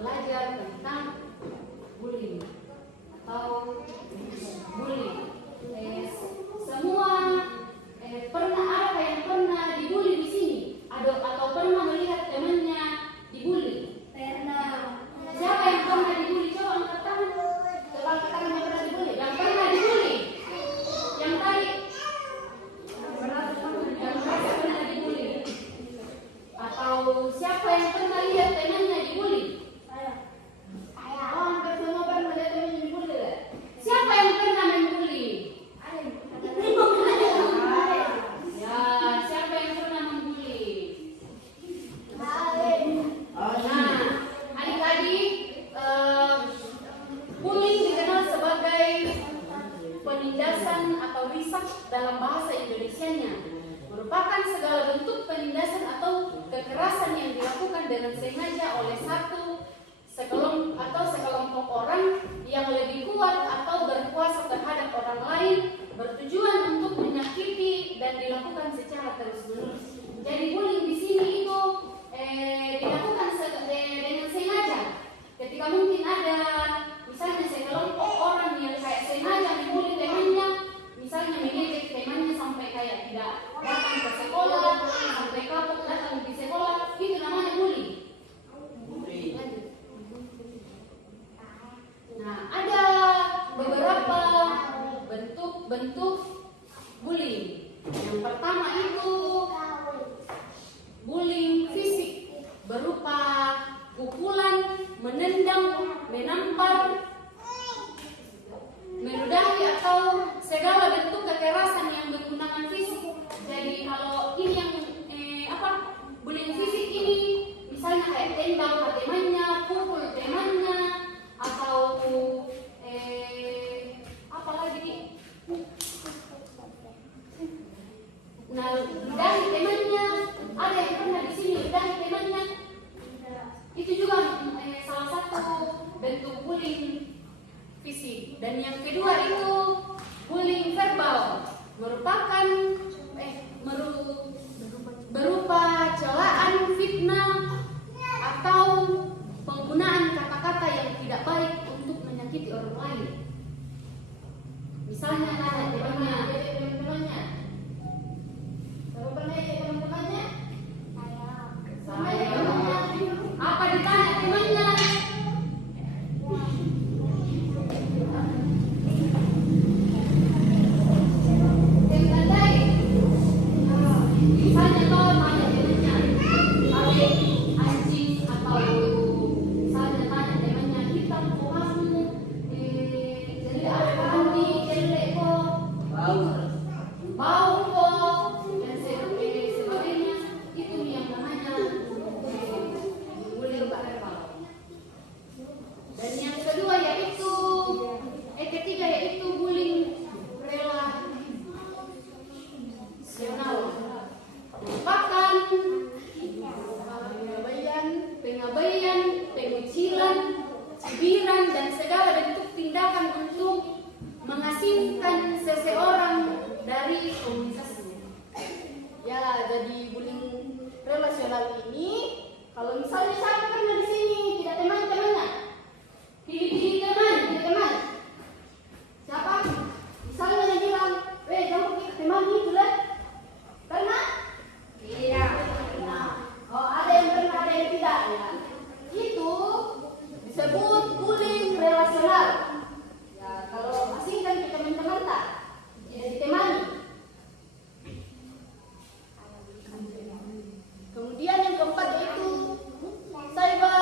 belajar tentang bullying atau bullying. Semua pernah ada yang pernah dibully di sini? Atau pernah melihat temannya dibully? Pernah. Siapa yang pernah dibully? Coba angkat tangan. Coba angkat tangan yang pernah dibully. Yang pernah dibully? Yang tadi? Yang pernah dibully? Atau siapa yang pernah lihat temannya dibully? Saya. Oh, hampir semua pernah lihat temannya dibully. Siapa yang pernah membully? Ya, siapa yang pernah membuli? Nah, adik-adik, bullying dikenal sebagai penindasan atau risak dalam bahasa Indonesianya. Merupakan segala bentuk penindasan atau kekerasan yang dilakukan dengan sengaja oleh sekelompok orang yang lebih kuat atau berkuasa terhadap orang lain, bertujuan untuk menyakiti dan dilakukan secara terus-menerus. Jadi bullying di sini itu dilakukan dengan sengaja. Ketika mungkin ada misalnya sekelompok orang yang kayak sengaja membuli temannya, misalnya mengejek temannya sampai kayak tidak datang ke sekolah, sampai kapok datang di sekolah, itu namanya bullying. Nah, ada beberapa bentuk bullying. Yang pertama itu bullying fisik, berupa pukulan, menendang, menampar, meludahi atau segala bentuk kekerasan yang menggunakan fisik. Jadi kalau ini yang bullying fisik ini misalnya kayak tendang ke temannya, pukul temannya, atau apa lagi? Nah, ludahi temannya. Ada yang pernah di sini ludahi temannya? Itu juga salah satu bentuk bullying fisik. Dan yang kedua itu bullying verbal, merupakan berupa celaan, fitnah, atau penggunaan kata-kata yang tidak baik untuk menyakiti orang lain. Misalnya tanya temannya, kalau pernah teman-temannya, saya. Apa ditanya temannya? Misalnya kalau tanya temannya, adik, anjing, atau misalnya tanya temannya, hitam kok kamu, jadi apa nih, jelek kok, bau kok, dan sebagainya. Itu yang namanya bullying verbal. Dan yang kedua ketiga yaitu bullying relasional, merupakan pengabaian, pengucilan, cibiran, dan segala bentuk tindakan untuk mengasingkan seseorang dari komunitasnya. Ya, jadi bullying relasional ini, kalau misalnya siapa pernah di sini tidak teman-temannya, pilih-pilih teman. Siapa? Misalnya dia bilang, kamu kita teman itu lah. Pernah? Iya. Nah, ada yang pernah, ada yang tidak. Ya. Itu disebut bullying relasional. Ya, kalau asingkan ke teman-teman tak, jadi temani. Kemudian yang keempat yaitu cyber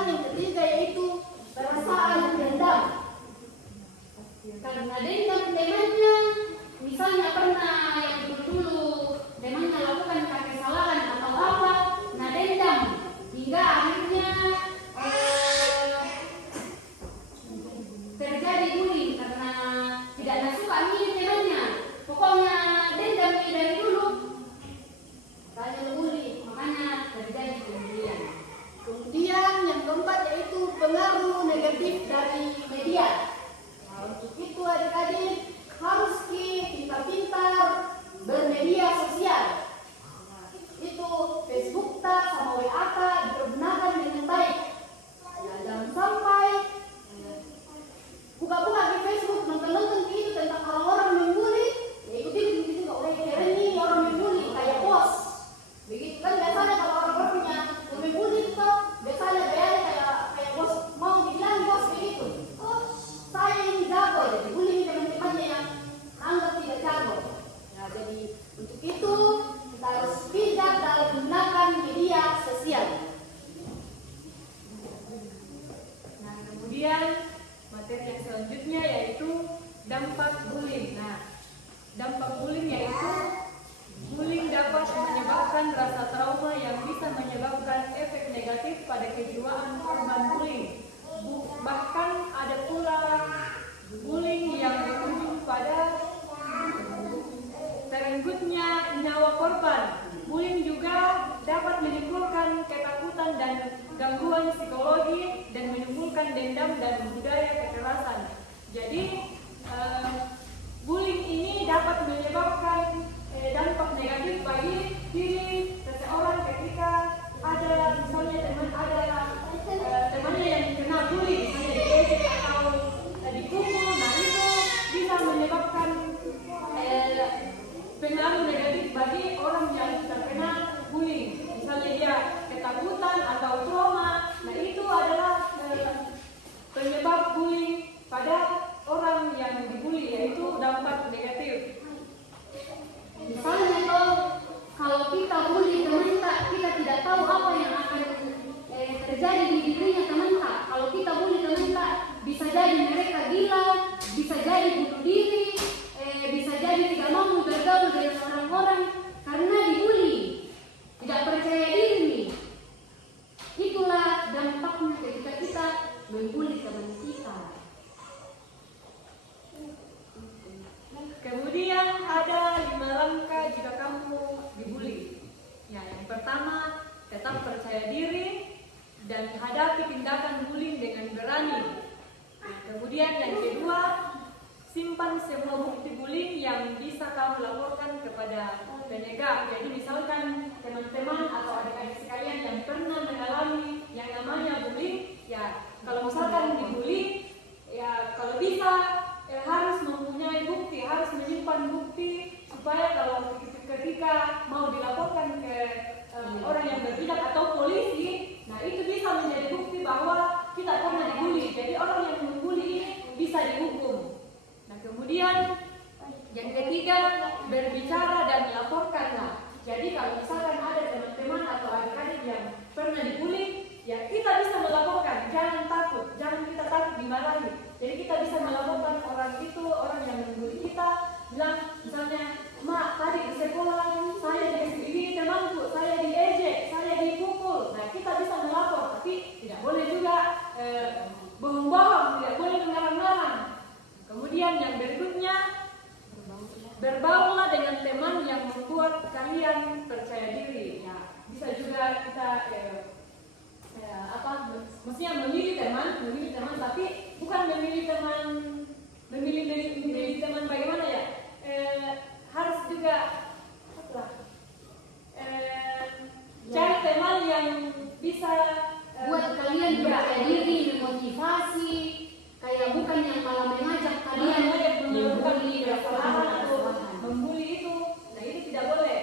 Kemudian yang ketiga yaitu perasaan dendam. Karena dendam temannya, misalnya pernah yang dulu temannya lakukan kesalahan atau apa, nah dendam hingga akhirnya terjadi bullying karena tidak suka ini temannya. Pokoknya dendam dari dulu, tanya bullying, makanya terjadi kemudian. Kemudian yang keempat yaitu pengaruh negatif dari media. Nah, untuk itu adik-adik harus kita pintar bermedia sosial. Nah, itu Facebook sama WA dipergunakan dengan baik. Ya, jangan sampai buka-buka di Facebook nonton itu tentang orang-orang membuli, ya ikuti juga orang ini orang membuli kayak bos. Begitu kan biasanya kalau orang-orang punya membuli itu biasanya kayak bos mau dibilang bos begitu. Oh, saya ini jago, jadi bully teman-temannya yang anggap tidak jago. Nah, jadi untuk itu kita harus bijak dalam menggunakan media sosial. Nah, kemudian materi yang selanjutnya yaitu dampak bullying. Nah, dampak bullying yaitu bullying dapat menyebabkan rasa trauma yang bisa menyebabkan efek negatif pada kejiwaan korban bullying. Bahkan ada pula bullying yang berujung pada terenggutnya nyawa korban. Bullying juga dapat menimbulkan ketakutan dan gangguan psikologi dan menimbulkan dendam dan budaya kekerasan. Jadi bullying ini dapat menyebabkan dampak negatif bagi diri seseorang ketika ada misalnya temannya yang kena bullying, misalnya diejek atau dipukul. Nah, itu bisa menyebabkan pengaruh negatif bagi orang yang terkena bullying. Misalnya dia ketakutan atau trauma. Nah, itu adalah penyebab bullying pada orang yang dibully, yaitu dampak negatif. Misalnya kalau kita bully teman kita tidak tahu apa yang akan terjadi di dirinya teman kita. Kalau kita bully teman kita, bisa jadi mereka gila, bisa jadi bunuh diri, bisa jadi tidak mau bergaul dengan orang-orang karena dibully, tidak percaya diri. Itulah dampaknya ketika kita membuli teman kita. Kemudian ada 5 langkah jika kamu dibully. Ya, yang pertama, tetap percaya diri dan hadapi tindakan bullying dengan berani. Kemudian yang kedua, simpan semua bukti bullying yang bisa kamu laporkan kepada penegak. Jadi misalkan teman-teman atau adik-adik sekalian yang pernah mengalami yang namanya bullying, ya kalau misalkan dibully, ya kalau bisa harus mempunyai bukti, harus menyimpan bukti supaya kalau ketika mau dilaporkan ke orang yang bertindak atau polisi, nah itu bisa menjadi bukti bahwa kita pernah dibully. Jadi orang yang membully ini bisa dihukum. Nah, kemudian yang ketiga, berbicara dan melaporkan. Nah, jadi kalau misalkan ada teman-teman atau adik-adik yang pernah dibully, ya kita bisa melaporkan. Jangan takut, jangan kita takut dimarahi. Jadi kita bisa melaporkan orang itu, orang yang membuli kita, bilang misalnya, "Mak, tadi di sekolah saya dikasih begini temanku, saya diejek, saya dipukul." Nah, kita bisa melapor, tapi tidak boleh juga bohong-bohong, tidak boleh mengarang-arang. Kemudian yang berikutnya, berbaulah dengan teman yang membuat kalian percaya diri. Ya, bisa juga kita maksudnya memilih teman, tapi bukan memilih teman bagaimana ya? Harus juga cari teman yang bisa buat kalian percaya diri, memotivasi, kayak bukan yang malah mengajak kalian membuli kesalahan atau membuli itu. Nah, itu tidak boleh.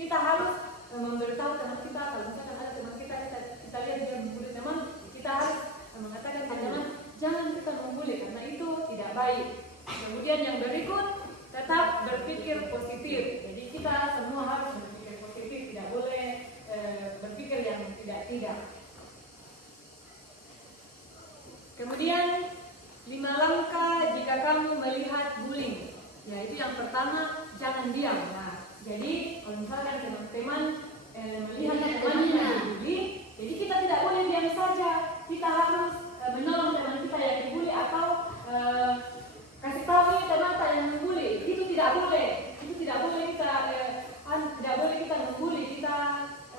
Kita harus memberitahu teman kita. Kalau misalkan ada teman kita lihat dia membuli teman, kita harus mengatakan ke teman, jangan kita membuli karena itu tidak baik. Kemudian yang berikut, tetap berpikir positif. Jadi kita semua harus berpikir positif, tidak boleh berpikir yang tidak. Kemudian 5 langkah jika kamu melihat bullying. Yaitu yang pertama, jangan diam. Nah, jadi kalau misalkan teman-teman melihat temannya dibully, jadi kita tidak boleh diam saja. Kita harus menolong teman kita yang dibully atau kasih tahu ini teman kita yang membuli. Itu tidak boleh. Itu tidak boleh kita tidak boleh kita membuli. Kita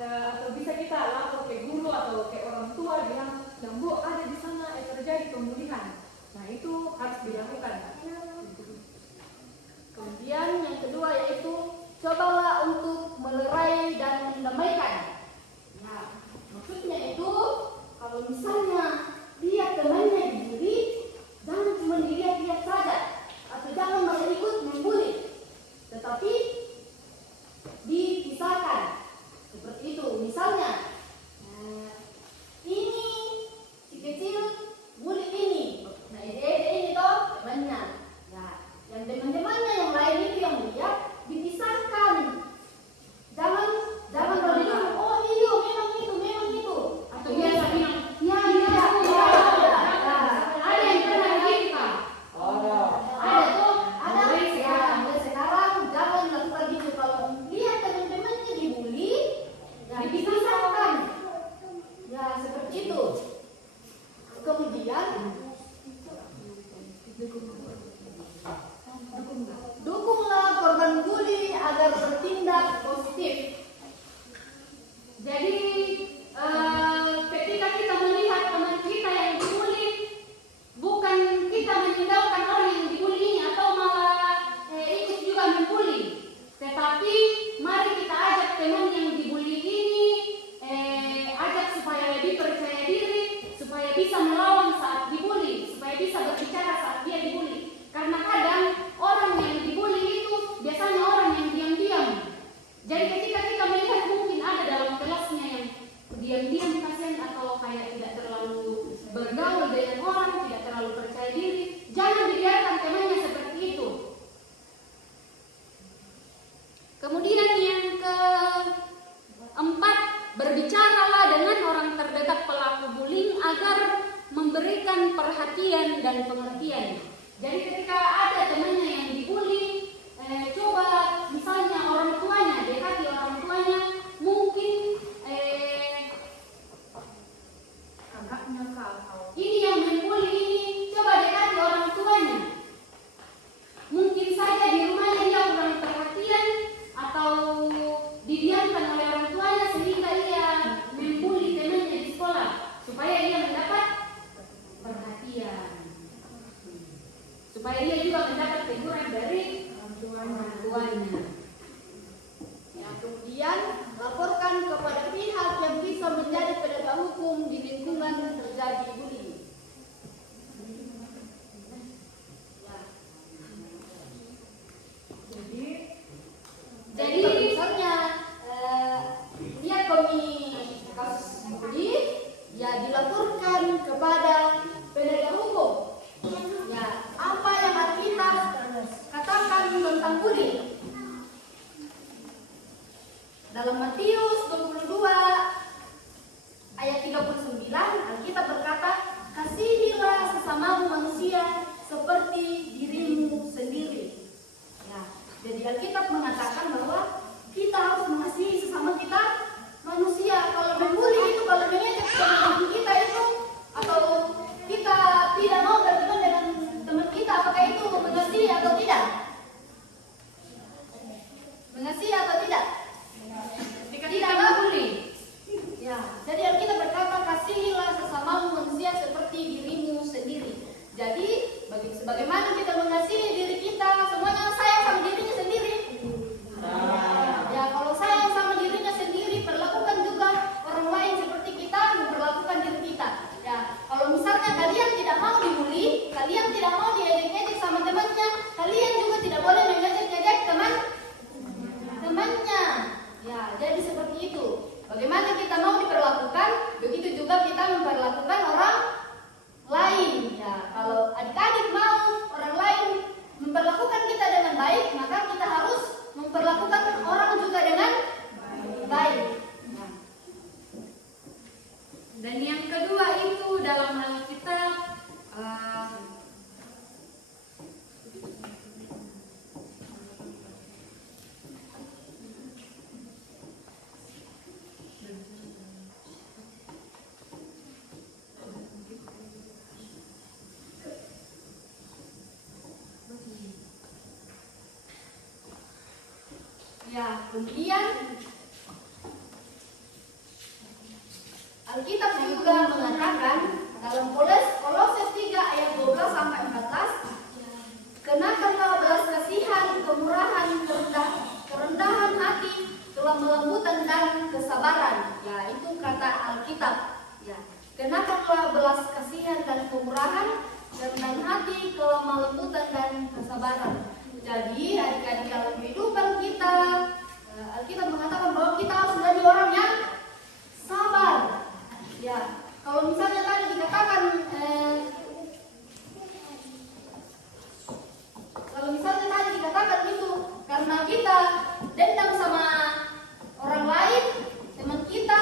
atau bisa kita lapor ke guru atau ke orang tua bilang, "Bu, ada di sana terjadi pembulian." Nah, itu harus dilakukan. Kemudian yang kedua yaitu cobalah untuk melerai dan mendamaikan. Nah, maksudnya itu kalau misalnya lihat temannya dibully, jangan cuma dilihat-lihat saja atau jangan malah ikut membuli, tetapi dipisahkan. Seperti itu, misalnya ini si kecil bully ini, nah ini toh temannya. Ya, yang teman-temannya yang lain itu yang lihat dipisahkan. Jangan bagi dulu. Oh iya, memang itu. Atau biasa bilang, ya. Ada yang pernah kita. Ada tuh, ada. Mulai sekarang jangan lakukan gitu. Kalau lihat teman-temannya dibully, ya dipisahkan. Ya seperti itu. Kemudian dukunglah korban bully agar bertindak positif. Jadi ketika kita melihat teman kita yang dibully, bukan kita meninggalkan orang yang dibully ini atau malah ikut juga membuli, tetapi mari kita ajak teman yang dibully ini, ajak supaya lebih percaya diri, supaya bisa melawan saat dibully, supaya bisa berbicara saat dia dibully. Karena kadang orang yang dibully itu biasanya orang yang diam-diam. Jadi ketika kita melihat mungkin ada dalam kelasnya yang diam-diam kasihan atau kayak tidak terlalu bergaul dengan orang, tidak terlalu percaya diri, jangan dibiarkan temannya seperti itu. Kemudian yang keempat, berbicaralah dengan orang terdekat pelaku bullying agar memberikan perhatian dan pengertian. Jadi ketika ada temannya yang dibully, coba misalnya orang tuanya, dekati orang tuanya, mungkin Anaknya ini yang membuli ini, coba dekati orang tuanya. Mungkin saja di rumahnya dia kurang perhatian atau didiamkan oleh orang tuanya sehingga ia membuli temannya di sekolah supaya ia mendapat perhatian, supaya ia juga mendapat teguran dari orang tuanya. Ya, kemudian laporkan kepada pihak yang bisa menjadi penegak hukum di lingkungan terjadi bullying. Jadi misalnya lihat kasus bully, ya dilaporkan kepada penegak hukum. Ya, apa yang Alkitab katakan tentang bully? Dalam Matius 22 ayat 39 Alkitab berkata, "Kasihilah sesamamu manusia seperti dirimu sendiri." Ya, jadi Alkitab mengatakan bahwa kita harus mengasihi sesama kita manusia. Kalau membuli itu, kalau mengejek teman kita itu, atau kita tidak mau berteman dengan teman kita, apakah itu mengasihi atau tidak? Mengasihi atau tidak? Tidak bully. Ya, jadi Alkitab berkata, "Kasihilah sesamamu manusia seperti dirimu sendiri." Jadi, sebagaimana kita mengasihi diri kita, semuanya sayang sama dirinya sendiri. Ya, kalau sayang sama dirinya sendiri, perlakukan juga orang lain seperti kita memperlakukan diri kita. Ya, kalau misalnya kalian tidak mau dibully, kalian tidak mau diejek-ejek sama temannya, kalian juga tidak boleh mengejek-ejek temannya. Ya, jadi seperti itu. Bagaimana kita mau diperlakukan, begitu juga kita memperlakukan orang lain. Ya, kalau adik-adik mau orang lain memperlakukan kita dengan baik, maka kita harus memperlakukan orang juga dengan baik. Dan yang kedua itu dalam Alkitab kemudian Alkitab juga mengatakan dalam Kolose 3 ayat 12 sampai 14, kenakanlah belas kasihan, kemurahan, kerendahan hati, kelembutan dan kesabaran. Ya, itu kata Alkitab. Ya, kenakanlah belas kasihan dan kemurahan, kerendahan hati, kelembutan dan kesabaran. Jadi adik-adik dalam kehidupan kita, Alkitab mengatakan bahwa kita harus menjadi orang yang sabar. Ya, kalau misalnya tadi dikatakan itu karena kita dendam sama orang lain, teman kita,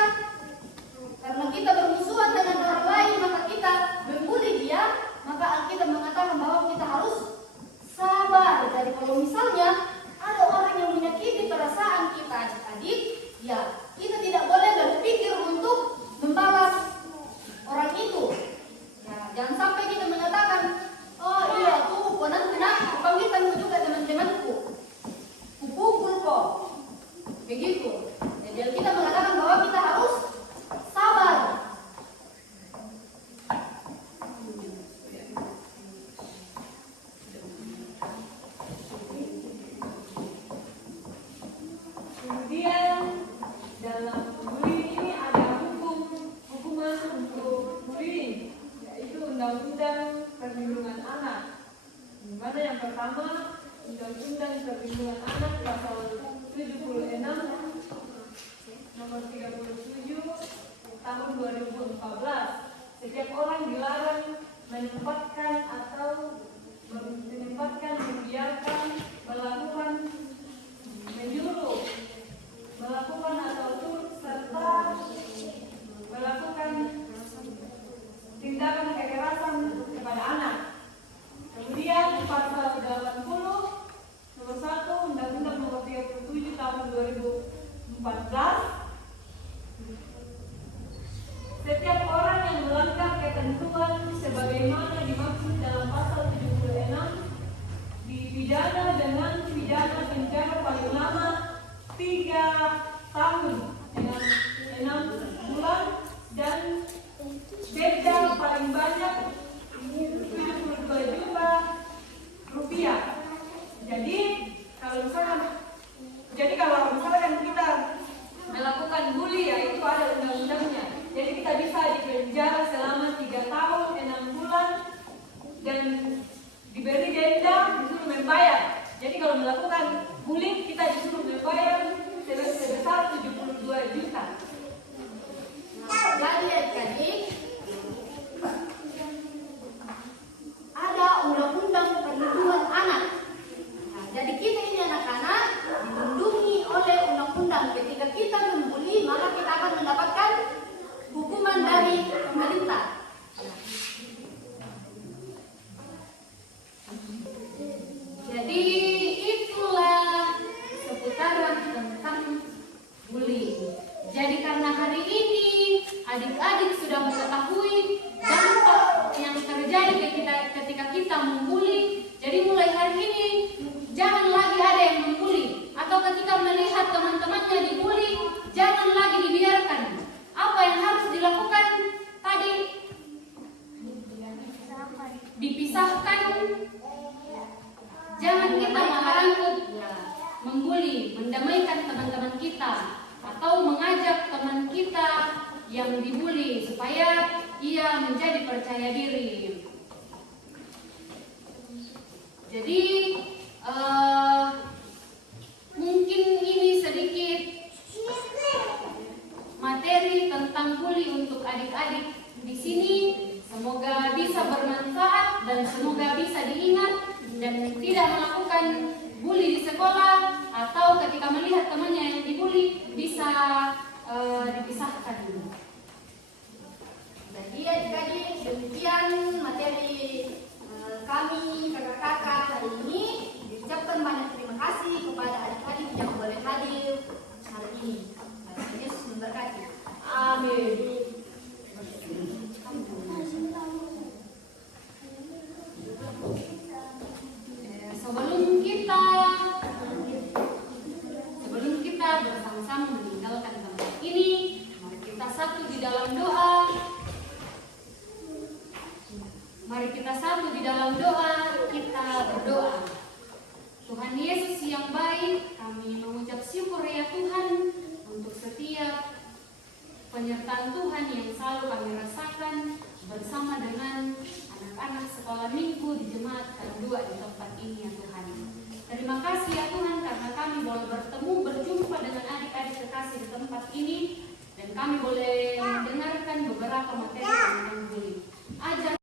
karena kita bermusuhan dengan orang lain, maka kita membuli dia, maka Alkitab mengatakan bahwa kita harus sabar. Jadi kalau misalnya ada orang yang menyakiti perasaan kita adik-adik, ya kita tidak boleh berpikir untuk membalas orang itu. Ya, jangan sampai kita mengatakan, oh iya, aku nanti panggilkan juga teman-temanku, kupukul kok, begitu. Jadi kita mengatakan bahwa kita harus sabar. Kemudian dalam bullying ini ada hukuman untuk bullying, yaitu Undang-Undang Perlindungan Anak. Di mana yang pertama, Undang-Undang Perlindungan Anak pasal 76 nomor 37 tahun 2014. Setiap orang dilarang menempatkan atau membiarkan, melakukan, menyuruh, melakukan atau turut serta melakukan tindakan kekerasan kepada anak. Kemudian pasal 80 nomor 1 Undang-Undang nomor 37 tahun 2014, setiap orang yang melanggar ketentuan sebagaimana dimaksud dalam pasal 76 dipidana dengan pidana penjara paling lama 3 tahun dengan 6 bulan dan denda paling banyak 72 juta rupiah. Jadi kalau misalkan kita melakukan bully, ya itu ada undang-undangnya. Jadi kita bisa dipenjara selama 3 tahun 6 bulan dan diberi denda, disuruh membayar. Jadi kalau melakukan bullying kita disuruh membayar sebesar 72 juta. Jadi adik-adik, ada undang-undang perlindungan anak. Nah, jadi kita ini anak-anak dilindungi oleh undang-undang. Ketika kita membuli, maka kita akan mendapatkan hukuman dari pemerintah. Jadi itulah seputaran tentang bullying. Jadi karena hari ini adik-adik sudah mengetahui dampak yang terjadi ketika kita membuli. Jadi mulai hari ini jangan lagi ada yang membuli, atau ketika melihat teman-temannya dibuli, jangan lagi dibiarkan. Apa yang harus dilakukan tadi? Dipisahkan. Jangan kita mengharangkan membuli, mendamaikan teman-teman kita, atau mengajak teman kita yang dibuli supaya ia menjadi percaya diri. Jadi mungkin ini sedikit materi tentang bully untuk adik-adik di sini. Semoga bisa bermanfaat dan semoga bisa diingat dan tidak melakukan bully di sekolah, atau ketika melihat temannya yang dibully bisa dipisahkan. Jadi adik-adik, demikian materi kami kakak-kakak hari ini. Diucapkan banyak terima kasih kepada adik-adik yang boleh hadir hari ini. Yesus memberkati. Amin. Sebelum kita Mari kita satu di dalam doa, kita berdoa. Tuhan Yesus yang baik, kami mengucap syukur ya Tuhan untuk setiap penyertaan Tuhan yang selalu kami rasakan bersama dengan anak-anak sekolah minggu di jemaat K2 di tempat ini ya Tuhan. Terima kasih ya Tuhan karena kami boleh bertemu, berjumpa dengan adik-adik kekasih di tempat ini dan kami boleh mendengarkan beberapa materi tentang bullying. Ajar